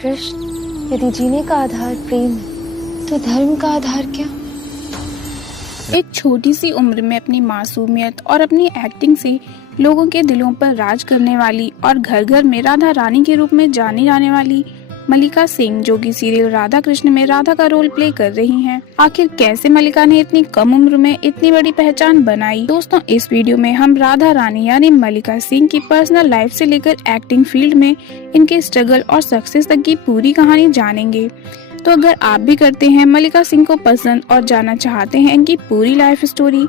कृष्ण, यदि जीने का आधार प्रेम है तो धर्म का आधार क्या? एक छोटी सी उम्र में अपनी मासूमियत और अपनी एक्टिंग से लोगों के दिलों पर राज करने वाली और घर घर में राधा रानी के रूप में जानी जाने वाली मल्लिका सिंह, जो कि सीरियल राधा कृष्ण में राधा का रोल प्ले कर रही हैं। आखिर कैसे मल्लिका ने इतनी कम उम्र में इतनी बड़ी पहचान बनाई? दोस्तों, इस वीडियो में हम राधा रानी यानी मल्लिका सिंह की पर्सनल लाइफ से लेकर एक्टिंग फील्ड में इनके स्ट्रगल और सक्सेस तक की पूरी कहानी जानेंगे। तो अगर आप भी करते हैं मल्लिका सिंह को पसंद और जानना चाहते हैं इनकी पूरी लाइफ स्टोरी,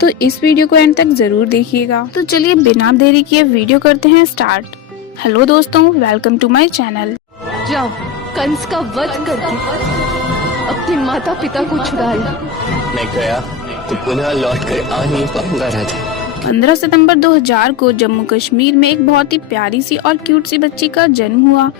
तो इस वीडियो को एंड तक जरूर देखिएगा। तो चलिए बिना देरी किए वीडियो करते हैं स्टार्ट। हेलो दोस्तों, वेलकम टू माय चैनल। जाओ, कंस का वध करके अपने माता पिता को छुड़ा लो। मैं गया तो पुनः लौट कर आ नहीं पाऊंगा राधा। 15 सितंबर 2000 को जम्मू कश्मीर में एक बहुत ही प्यारी सी और क्यूट सी बच्ची का जन्म हुआ,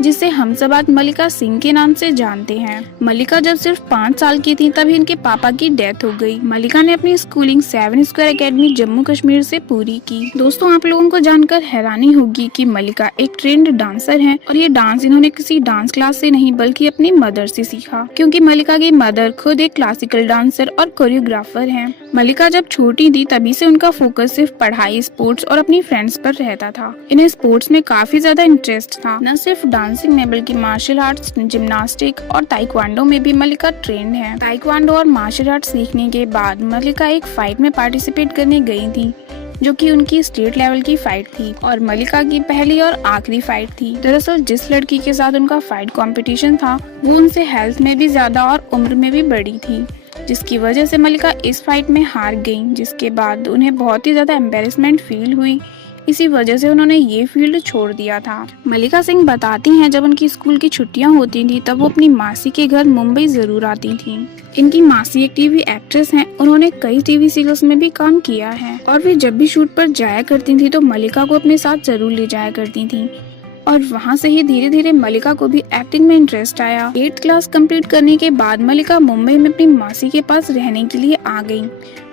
जिसे हम सब आज मल्लिका सिंह के नाम से जानते हैं। मल्लिका जब सिर्फ 5 साल की थी तभी इनके पापा की डेथ हो गई। मल्लिका ने अपनी schooling 7 square academy Jammu Kashmir से पूरी की। दोस्तों, आप लोगों को जानकर हैरानी होगी कि मल्लिका एक ट्रेंड डांसर हैं और ये डांस इन्होंने किसी डांस क्लास से नहीं बल्कि अपनी मदर से सीखा, क्योंकि मल्लिका की मदर खुद एक क्लासिकल डांसर और कोरियोग्राफर हैं। मल्लिका जब छोटी थी तभी से उनका फोकस सिर्फ पढ़ाई, स्पोर्ट्स और अपनी फ्रेंड्स पर रहता था। इन्हें स्पोर्ट्स में काफी ज्यादा इंटरेस्ट था। न सिर्फ डांसिंग में बल्कि मार्शल आर्ट्स, जिम्नास्टिक और ताइक्वांडो में भी मल्लिका ट्रेंड है। ताइक्वांडो और मार्शल आर्ट्स सीखने के बाद मल्लिका एक फाइट में पार्टिसिपेट करने गई थी, जो कि उनकी स्टेट लेवल की फाइट थी और मल्लिका की पहली और आखिरी फाइट थी। दरअसल जिस लड़की के साथ उनका फाइट कंपटीशन था वो उनसे हेल्थ में भी ज्यादा और उम्र में भी बड़ी थी, जिसकी वजह से मल्लिका इस फाइट में हार गई, जिसके बाद उन्हें बहुत ही ज्यादा एम्बेरसमेंट फील हुई। इसी वजह से उन्होंने ये फील्ड छोड़ दिया था। मल्लिका सिंह बताती हैं जब उनकी स्कूल की छुट्टियां होती थी तब वो अपनी मासी के घर मुंबई जरूर आती थी। इनकी मासी एक टीवी एक्ट्रेस हैं, उन्होंने कई टीवी सीरियल्स में भी काम किया है और वे जब भी शूट पर जाया करती थी तो मल्लिका को अपने साथ जरूर ले जाया करती थी और वहाँ से ही धीरे धीरे मल्लिका को भी एक्टिंग में इंटरेस्ट आया। 8th क्लास कंप्लीट करने के बाद मल्लिका मुंबई में अपनी मासी के पास रहने के लिए आ गई।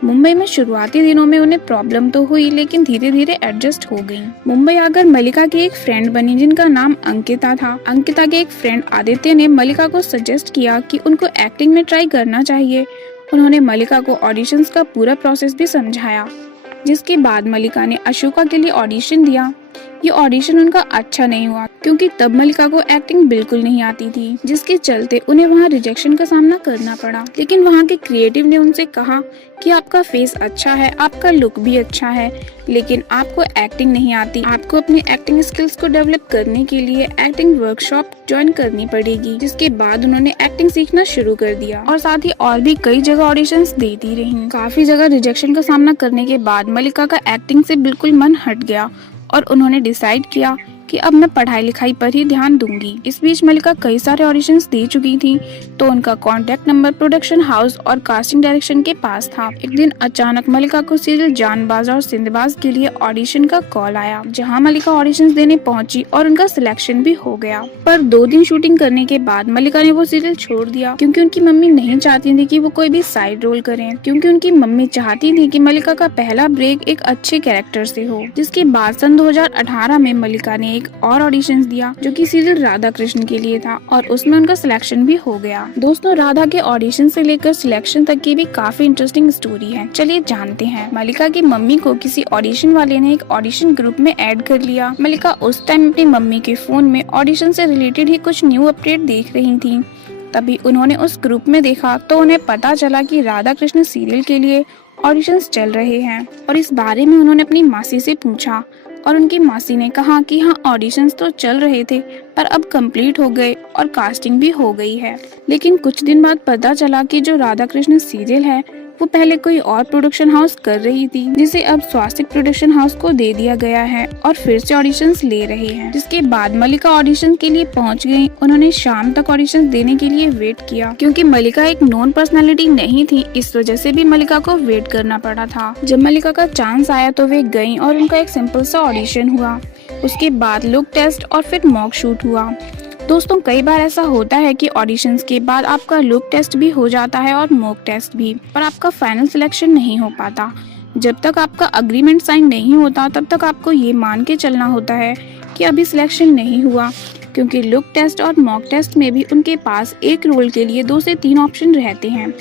मुंबई में शुरुआती दिनों में उन्हें प्रॉब्लम तो हुई, लेकिन धीरे धीरे एडजस्ट हो गई। मुंबई आकर मल्लिका की एक फ्रेंड बनी जिनका नाम अंकिता था। अंकिता के एक फ्रेंड आदित्य ने मल्लिका को सजेस्ट किया कि उनको एक्टिंग में ट्राई करना चाहिए। उन्होंने मल्लिका को ऑडिशंस का पूरा प्रोसेस भी समझाया, जिसके बाद मल्लिका ने अशोका के लिए ऑडिशन दिया। ये ऑडिशन उनका अच्छा नहीं हुआ क्योंकि तब मल्लिका को एक्टिंग बिल्कुल नहीं आती थी, जिसके चलते उन्हें वहाँ रिजेक्शन का सामना करना पड़ा। लेकिन वहाँ के क्रिएटिव ने उनसे कहा कि आपका फेस अच्छा है, आपका लुक भी अच्छा है, लेकिन आपको एक्टिंग नहीं आती। आपको अपनी एक्टिंग स्किल्स को डेवलप करने के लिए एक्टिंग वर्कशॉप ज्वाइन करनी पड़ेगी। जिसके बाद उन्होंने एक्टिंग सीखना शुरू कर दिया और साथ ही और भी कई जगह ऑडिशंस देती रही। काफी जगह रिजेक्शन का सामना करने के बाद मल्लिका का एक्टिंग से बिल्कुल मन हट गया और उन्होंने डिसाइड किया कि अब मैं पढ़ाई लिखाई पर ही ध्यान दूंगी। इस बीच मल्लिका कई सारे ऑडिशंस दे चुकी थी, तो उनका कांटेक्ट नंबर प्रोडक्शन हाउस और कास्टिंग डायरेक्शन के पास था। एक दिन अचानक मल्लिका को सीरियल जानबाज और सिंदबाज के लिए ऑडिशन का कॉल आया, जहां मल्लिका ऑडिशंस देने पहुंची और उनका सिलेक्शन भी हो गया। पर 2 दिन शूटिंग करने के बाद मल्लिका ने वो सीरियल छोड़ दिया, क्योंकि उनकी मम्मी नहीं चाहती थी कि वो कोई भी साइड रोल करें, क्योंकि उनकी मम्मी चाहती थी कि मल्लिका का पहला ब्रेक एक अच्छे कैरेक्टर से हो। जिसके बाद सन 2018 में मल्लिका ने और ऑडिशंस दिया, जो कि सीरियल राधा कृष्ण के लिए था और उसमें उनका सिलेक्शन भी हो गया। दोस्तों, राधा के ऑडिशन से लेकर सिलेक्शन तक की भी काफी इंटरेस्टिंग स्टोरी है। चलिए जानते हैं। मल्लिका की मम्मी को किसी ऑडिशन वाले ने एक ऑडिशन ग्रुप में ऐड कर लिया। मल्लिका उस टाइम अपनी मम्मी के फोन में ऑडिशन से रिलेटेड ही कुछ न्यू अपडेट देख रही थी। तभी उन्होंने उस ग्रुप में देखा तो उन्हें पता चला कि राधा कृष्ण सीरियल के लिए ऑडिशंस चल रहे हैं और इस बारे में उन्होंने अपनी मासी से पूछा और उनकी मासी ने कहा कि हाँ, ऑडिशंस तो चल रहे थे पर अब कंप्लीट हो गए और कास्टिंग भी हो गई है। लेकिन कुछ दिन बाद पता चला कि जो राधा कृष्ण सीरियल है वो पहले कोई और प्रोडक्शन हाउस कर रही थी, जिसे अब स्वास्तिक प्रोडक्शन हाउस को दे दिया गया है और फिर से ऑडिशंस ले रहे हैं। जिसके बाद मल्लिका ऑडिशन के लिए पहुंच गई। उन्होंने शाम तक ऑडिशन देने के लिए वेट किया, क्योंकि मल्लिका एक नोन पर्सनालिटी नहीं थी, इस वजह से भी मल्लिका को वेट करना पड़ा था। जब मल्लिका का चांस आया तो वे गयी और उनका एक सिंपल सा ऑडिशन हुआ। उसके बाद लुक टेस्ट और फिर मॉक शूट हुआ। दोस्तों, कई बार ऐसा होता है कि ऑडिशंस के बाद आपका लुक टेस्ट भी हो जाता है और मॉक टेस्ट भी, पर आपका फाइनल सिलेक्शन नहीं हो पाता। जब तक आपका अग्रीमेंट साइन नहीं होता तब तक आपको ये मान के चलना होता है कि अभी सिलेक्शन नहीं हुआ। क्योंकि लुक टेस्ट और मॉक टेस्ट में भी उनके पास एक रोल के लिए 2 से 3 ऑप्शन रहते हैं।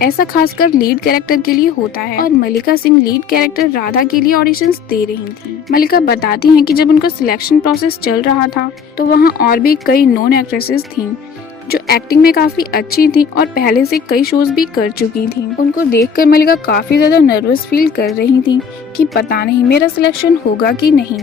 ऐसा खासकर लीड कैरेक्टर के लिए होता है और मल्लिका सिंह लीड कैरेक्टर राधा के लिए ऑडिशंस दे रही थी। मल्लिका बताती हैं कि जब उनका सिलेक्शन प्रोसेस चल रहा था तो वहाँ और भी कई नॉन एक्ट्रेसेस थीं जो एक्टिंग में काफी अच्छी थी और पहले से कई शोज भी कर चुकी थी। उनको देखकर मल्लिका काफी ज्यादा नर्वस फील कर रही थी कि पता नहीं मेरा सिलेक्शन होगा कि नहीं,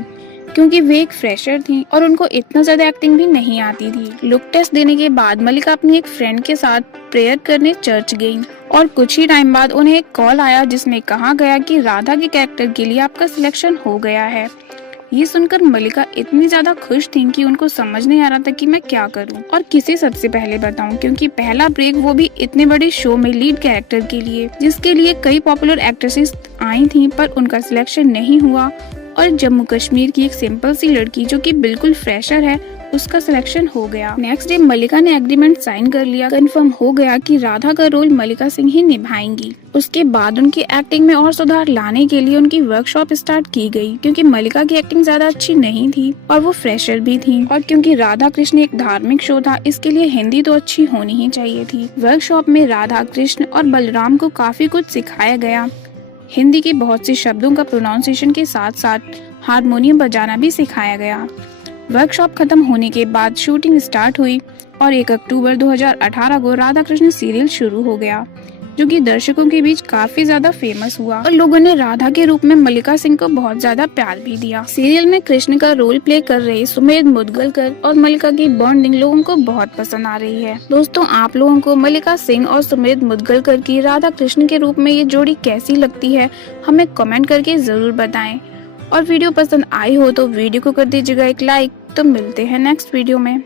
क्योंकि वे एक फ्रेशर थी और उनको इतना ज्यादा एक्टिंग भी नहीं आती थी। लुक टेस्ट देने के बाद मल्लिका अपनी एक फ्रेंड के साथ प्रेयर करने चर्च गयी और कुछ ही टाइम बाद उन्हें एक कॉल आया जिसमें कहा गया कि राधा के कैरेक्टर के लिए आपका सिलेक्शन हो गया है। ये सुनकर मल्लिका इतनी ज्यादा खुश थी कि उनको समझ नहीं आ रहा था कि मैं क्या करूं और किसे सबसे पहले बताऊं, क्योंकि पहला ब्रेक वो भी इतने बड़े शो में लीड कैरेक्टर के लिए जिसके लिए कई पॉपुलर एक्ट्रेसेस आई थीं, पर उनका सिलेक्शन नहीं हुआ और जम्मू कश्मीर की एक सिंपल सी लड़की जो कि बिल्कुल फ्रेशर है उसका सिलेक्शन हो गया। नेक्स्ट डे मल्लिका ने एग्रीमेंट साइन कर लिया। कंफर्म हो गया कि राधा का रोल मल्लिका सिंह ही निभाएंगी। उसके बाद उनकी एक्टिंग में और सुधार लाने के लिए उनकी वर्कशॉप स्टार्ट की गई, क्योंकि मल्लिका की एक्टिंग ज्यादा अच्छी नहीं थी और वो फ्रेशर भी थी, और क्योंकि राधा कृष्ण एक धार्मिक शो था इसके लिए हिंदी तो अच्छी होनी ही चाहिए थी। वर्कशॉप में राधा कृष्ण और बलराम को काफी कुछ सिखाया गया। हिंदी के बहुत से शब्दों का प्रोनाउंसिएशन के साथ साथ हारमोनियम बजाना भी सिखाया गया। वर्कशॉप खत्म होने के बाद शूटिंग स्टार्ट हुई और 1 अक्टूबर 2018 को राधा कृष्ण सीरियल शुरू हो गया, जो कि दर्शकों के बीच काफी ज्यादा फेमस हुआ और लोगों ने राधा के रूप में मल्लिका सिंह को बहुत ज्यादा प्यार भी दिया। सीरियल में कृष्ण का रोल प्ले कर रहे सुमेध मुदगलकर और मल्लिका की बॉन्डिंग लोगों को बहुत पसंद आ रही है। दोस्तों, आप लोगों को मल्लिका सिंह और सुमेध मुदगलकर की राधा कृष्ण के रूप में ये जोड़ी कैसी लगती है, हमें कमेंट करके जरूर बताएं। और वीडियो पसंद आई हो तो वीडियो को कर दीजिएगा एक लाइक। तो मिलते हैं नेक्स्ट वीडियो में।